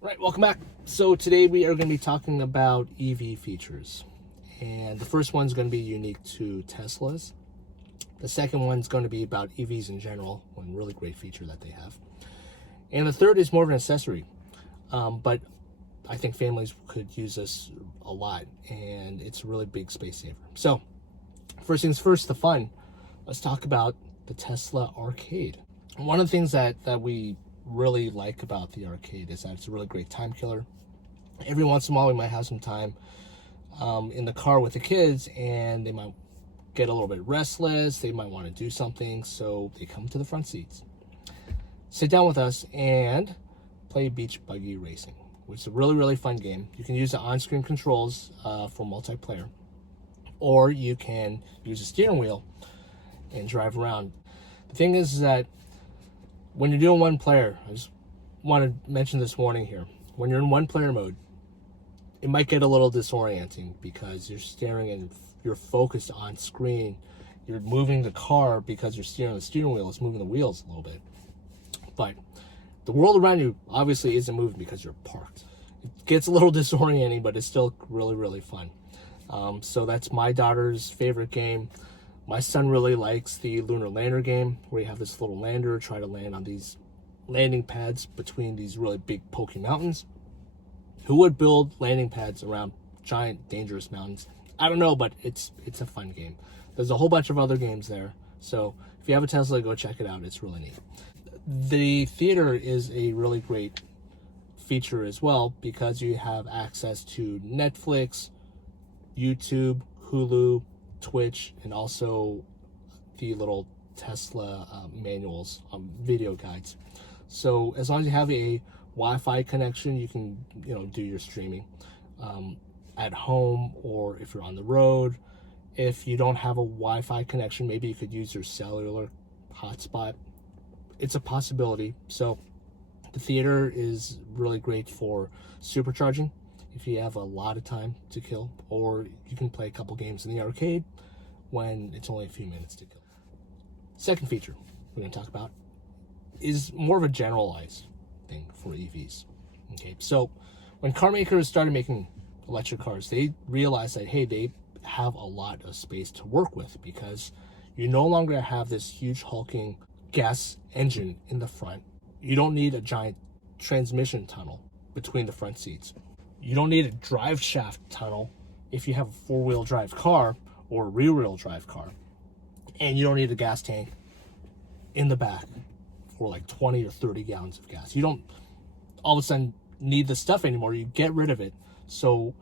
Right, welcome back. So today we are going to be talking about EV features. And the first one's going to be unique to Teslas. The second one's going to be about EVs in general, one really great feature that they have. And the third is more of an accessory. But I think families could use this a lot, and it's a really big space saver. So, first things first, the fun. Let's talk about the Tesla Arcade. One of the things that we really like about the arcade is that it's a really great time killer. Every once in a while we might have some time in the car with the kids, and they might get a little bit restless, they might want to do something, so they come to the front seats, sit down with us, and play beach buggy racing, which is a really fun game. You can use the on-screen controls for multiplayer, or you can use a steering wheel and drive around. The thing is that when you're doing one player, I just want to mention this warning here. When you're in one player mode, it might get a little disorienting because you're staring and you're focused on screen. You're moving the car because you're steering the steering wheel. It's moving the wheels a little bit. But the world around you obviously isn't moving because you're parked. It gets a little disorienting, but it's still really fun. So that's my daughter's favorite game. My son really likes the lunar lander game, where you have this little lander try to land on these landing pads between these really big pokey mountains. Who would build landing pads around giant dangerous mountains? I don't know, but it's a fun game. There's a whole bunch of other games there, so if you have a Tesla, go check it out. It's really neat. The theater is a really great feature as well, because you have access to Netflix, YouTube, Hulu, Twitch, and also the little Tesla manuals, video guides. So as long as you have a Wi-Fi connection, you can do your streaming at home, or if you're on the road. If you don't have a Wi-Fi connection, maybe you could use your cellular hotspot. It's a possibility. So the theater is really great for supercharging if you have a lot of time to kill, or you can play a couple games in the arcade when it's only a few minutes to kill. Second feature we're going to talk about is more of a generalized thing for EVs. Okay, so when car makers started making electric cars, they realized that, hey, they have a lot of space to work with, because you no longer have this huge hulking gas engine in the front. You don't need a giant transmission tunnel between the front seats. You don't need a drive shaft tunnel if you have a four-wheel drive car or a rear-wheel drive car. And you don't need a gas tank in the back for like 20 or 30 gallons of gas. You don't all of a sudden need the stuff anymore. You get rid of it. So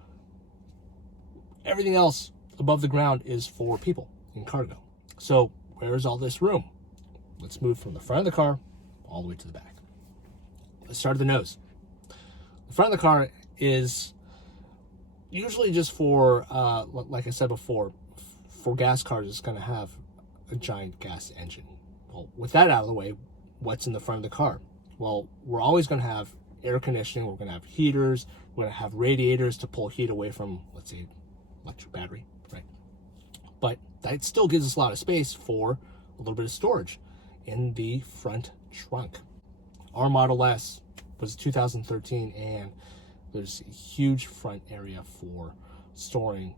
everything else above the ground is for people in cargo. So where's all this room? Let's move from the front of the car all the way to the back. Let's start at the nose. The front of the car is usually just for, like I said before, for gas cars, it's going to have a giant gas engine. Well, with that out of the way, what's in the front of the car? Well, we're always going to have air conditioning. We're going to have heaters. We're going to have radiators to pull heat away from, let's say, electric battery, right? But that still gives us a lot of space for a little bit of storage in the front trunk. Our Model S was 2013, and there's a huge front area for storing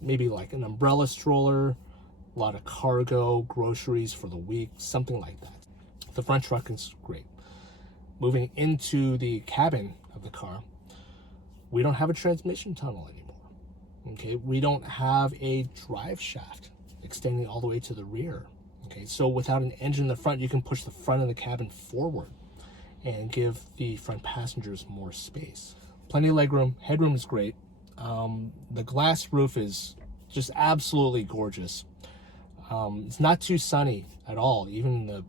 maybe like an umbrella stroller, a lot of cargo, groceries for the week, something like that. The front trunk is great. Moving into the cabin of the car, we don't have a transmission tunnel anymore. Okay, we don't have a drive shaft extending all the way to the rear. Okay, so without an engine in the front, you can push the front of the cabin forward and give the front passengers more space. Plenty of legroom. Headroom is great. The glass roof is just absolutely gorgeous. It's not too sunny at all, even in the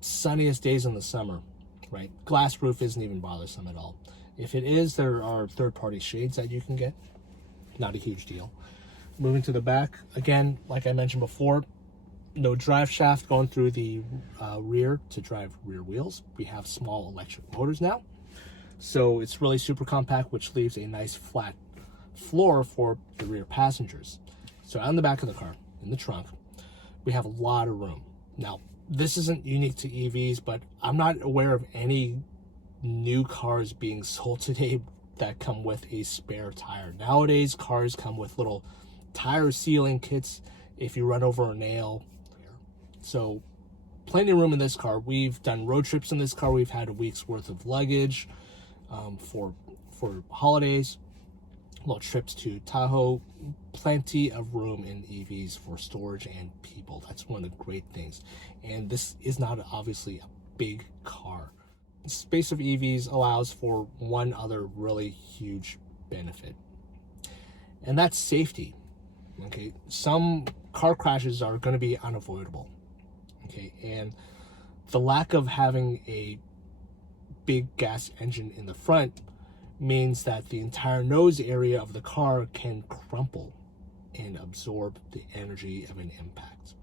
sunniest days in the summer, right? Glass roof isn't even bothersome at all. If it is, there are third-party shades that you can get. Not a huge deal. Moving to the back, again, like I mentioned before, no drive shaft going through the rear to drive rear wheels. We have small electric motors now. So it's really super compact, which leaves a nice flat floor for the rear passengers. So on the back of the car, in the trunk, we have a lot of room. Now, this isn't unique to EVs, but I'm not aware of any new cars being sold today that come with a spare tire. Nowadays, cars come with little tire sealing kits if you run over a nail. So plenty of room in this car. We've done road trips in this car. We've had a week's worth of luggage for holidays, little trips to Tahoe. Plenty of room in EVs for storage and people. That's one of the great things. And this is not obviously a big car. The space of EVs allows for one other really huge benefit, and that's safety. Okay, some car crashes are going to be unavoidable. Okay, and the lack of having a big gas engine in the front means that the entire nose area of the car can crumple and absorb the energy of an impact.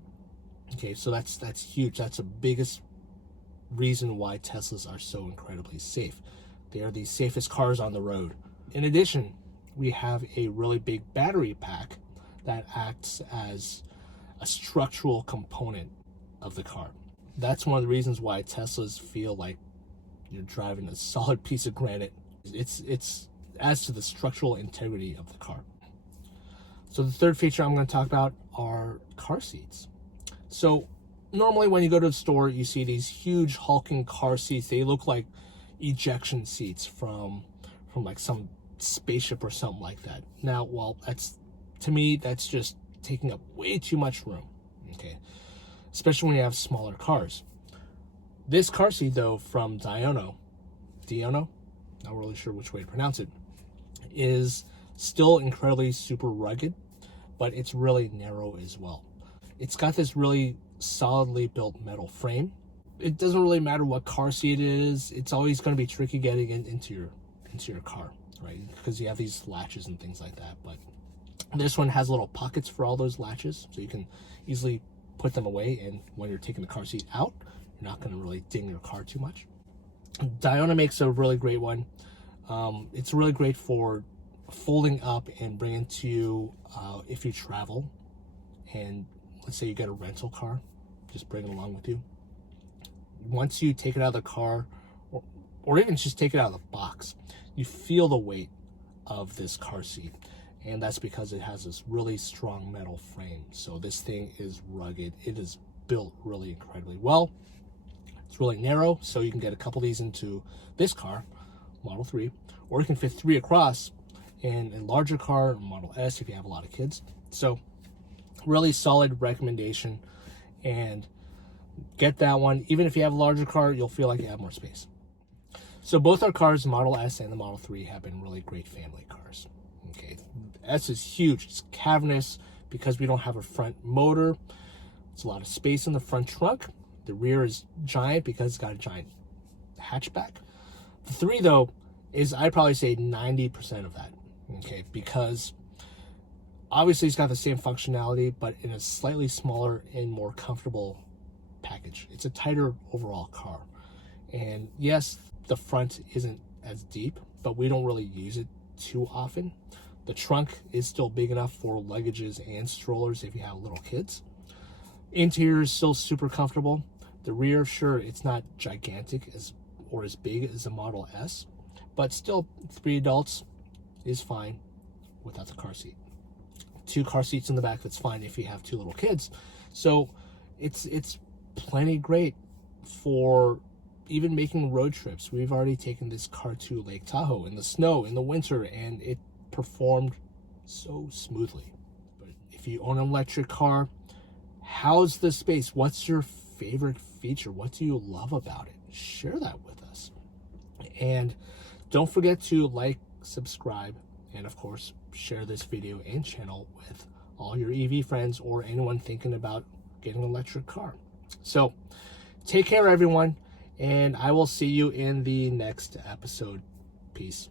Okay, so that's huge. That's the biggest reason why Teslas are so incredibly safe. They are the safest cars on the road. In addition, we have a really big battery pack that acts as a structural component of the car. That's one of the reasons why Teslas feel like you're driving a solid piece of granite. It's as to the structural integrity of the car. So the third feature I'm going to talk about are car seats. So normally when you go to the store, you see these huge hulking car seats. They look like ejection seats from like some spaceship or something like that. Now, well, to me, that's just taking up way too much room. Okay, especially when you have smaller cars. This car seat, though, from Diono, not really sure which way to pronounce it, is still incredibly super rugged, but it's really narrow as well. It's got this really solidly built metal frame. It doesn't really matter what car seat it is. It's always going to be tricky getting it into your car, right? Because you have these latches and things like that. But this one has little pockets for all those latches, so you can easily put them away. And when you're taking the car seat out, you're not going to really ding your car too much. Diono makes a really great one. It's really great for folding up and bringing to you if you travel, and let's say you get a rental car, just bring it along with you. Once you take it out of the car, or even just take it out of the box, you feel the weight of this car seat, and that's because it has this really strong metal frame. So this thing is rugged. It is built really incredibly well. It's really narrow, so you can get a couple of these into this car, Model 3, or you can fit 3 across in a larger car, Model S, if you have a lot of kids. So really solid recommendation, and get that one. Even if you have a larger car, you'll feel like you have more space. So both our cars, Model S and the Model 3, have been really great family cars. Okay, S is huge. It's cavernous because we don't have a front motor. It's a lot of space in the front trunk. The rear is giant because it's got a giant hatchback. The 3, though, is, I'd probably say 90% of that. Okay, because obviously it's got the same functionality, but in a slightly smaller and more comfortable package. It's a tighter overall car. And yes, the front isn't as deep, but we don't really use it too often. The trunk is still big enough for luggages and strollers if you have little kids. Interior is still super comfortable. The rear, sure, it's not gigantic or as big as a Model S, but still 3 adults is fine without the car seat. 2 car seats in the back, that's fine if you have 2 little kids. So it's plenty great for even making road trips. We've already taken this car to Lake Tahoe in the snow, in the winter, and it performed so smoothly. But if you own an electric car, how's the space? What's your favorite feature? What do you love about it? Share that with us. And don't forget to like, subscribe, and of course, share this video and channel with all your EV friends or anyone thinking about getting an electric car. So take care, everyone, and I will see you in the next episode. Peace.